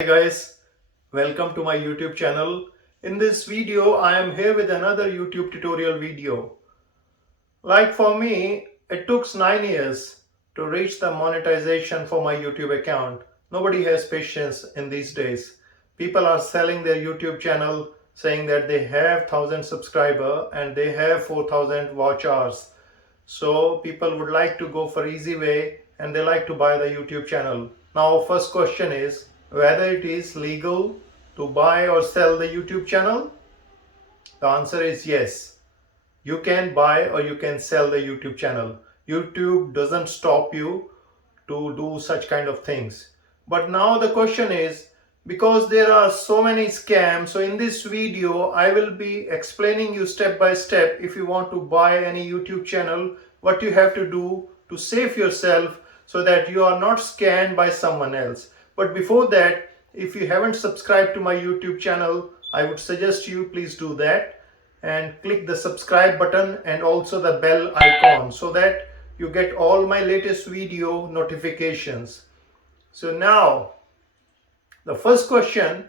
Hey guys, welcome to my YouTube channel. In this video, I am here with another YouTube tutorial video. Like for me, it took 9 years to reach the monetization for my YouTube account. Nobody has patience in these days. People are selling their YouTube channel saying that they have 1000 subscribers and they have 4000 watch hours. So people would like to go for easy way and they like to buy the YouTube channel. Now first question is whether it is legal to buy or sell the YouTube channel. The answer is yes. You can buy or you can sell the YouTube channel. YouTube doesn't stop you to do such kind of things. But now the question is, because there are so many scams, so in this video I will be explaining you step by step. If you want to buy any YouTube channel, what you have to do to save yourself so that you are not scammed by someone else. But before that, if you haven't subscribed to my YouTube channel, I would suggest you please do that and click the subscribe button and also the bell icon so that you get all my latest video notifications. So now the first question,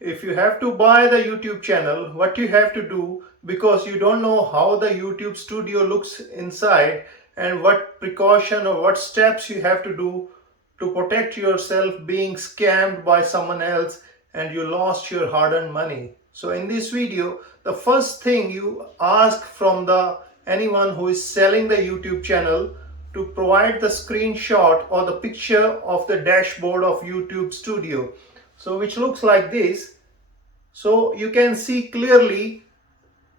if you have to buy the YouTube channel, what you have to do, because you don't know how the YouTube studio looks inside and what precaution or what steps you have to do to protect yourself being scammed by someone else and you lost your hard-earned money. So in this video, the first thing you ask from the anyone who is selling the YouTube channel to provide the screenshot or the picture of the dashboard of YouTube studio. So which looks like this. So you can see clearly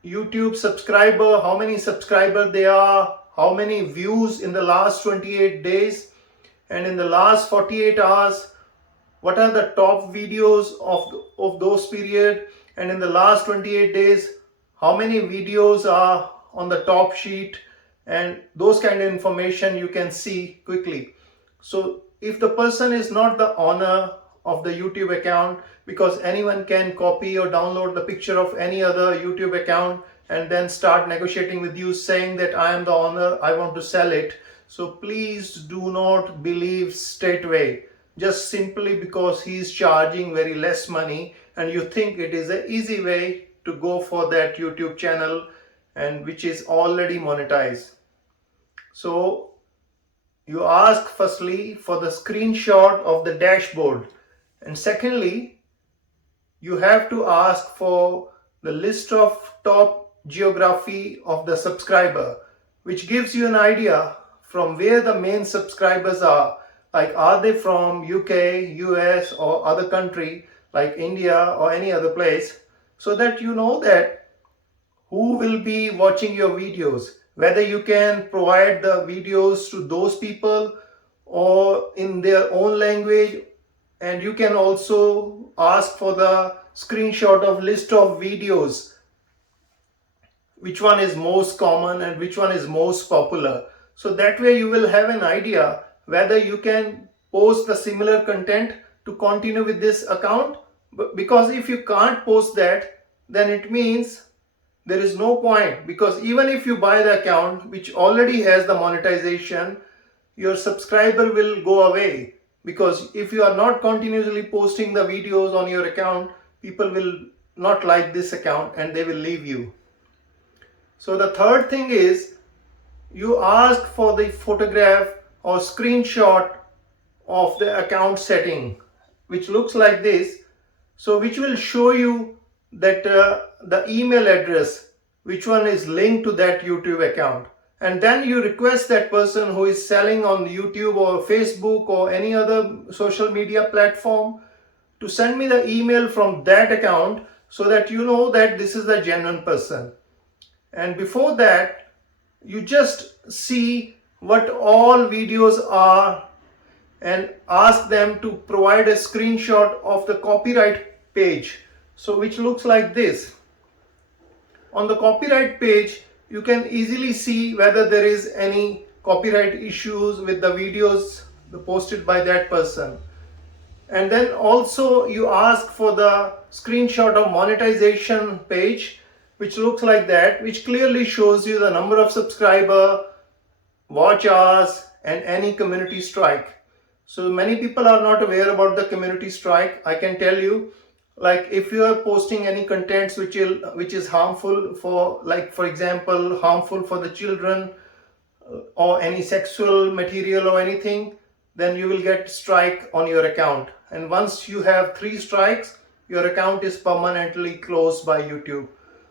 YouTube subscriber, how many subscribers they are, how many views in the last 28 days and in the last 48 hours, what are the top videos of those period, and in the last 28 days how many videos are on the top sheet, and those kind of information you can see quickly. So if the person is not the owner of the YouTube account, because anyone can copy or download the picture of any other YouTube account and then start negotiating with you saying that I am the owner, I want to sell it. So please do not believe straightway just simply because he is charging very less money and you think it is an easy way to go for that YouTube channel and which is already monetized. So you ask firstly for the screenshot of the dashboard, and secondly you have to ask for the list of top geography of the subscriber, which gives you an idea from where the main subscribers are they from UK, US or other country like India or any other place, so that you know that who will be watching your videos, whether you can provide the videos to those people or in their own language. And you can also ask for the screenshot of list of videos, which one is most common and which one is most popular. So that way you will have an idea whether you can post the similar content to continue with this account. Because if you can't post that, then it means there is no point, because even if you buy the account which already has the monetization, your subscriber will go away, because if you are not continuously posting the videos on your account, people will not like this account and they will leave you. So the third thing is you ask for the photograph or screenshot of the account setting, which looks like this. So which will show you that the email address which one is linked to that YouTube account, and then you request that person who is selling on YouTube or Facebook or any other social media platform to send me the email from that account so that you know that this is the genuine person. And before that, you just see what all videos are and ask them to provide a screenshot of the copyright page, so which looks like this. On the copyright page you can easily see whether there is any copyright issues with the videos posted by that person. And then also you ask for the screenshot of monetization page, which looks like that, which clearly shows you the number of subscriber, watch hours and any community strike. So many people are not aware about the community strike. I can tell you, like if you are posting any contents which is harmful for, like for example, harmful for the children, or any sexual material or anything, then you will get strike on your account. And once you have 3 strikes, your account is permanently closed by YouTube.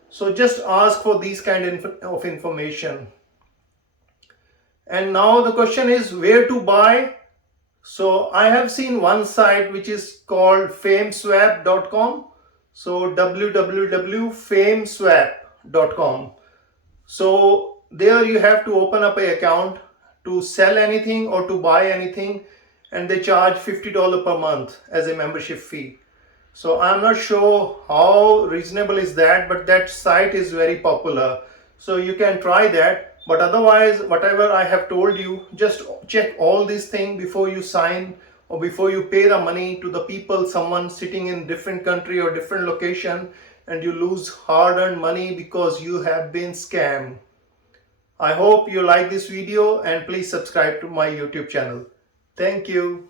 So just ask for these kind of information. And now the question is where to buy. So I have seen one site which is called fameswap.com. So www.fameswap.com. So there you have to open up an account to sell anything or to buy anything, and they charge $50 per month as a membership fee. So I'm not sure how reasonable is that, but that site is very popular. So you can try that. But otherwise, whatever I have told you, just check all these things before you sign or before you pay the money to the people, someone sitting in different country or different location, and you lose hard-earned money because you have been scammed. I hope you like this video and please subscribe to my YouTube channel. Thank you.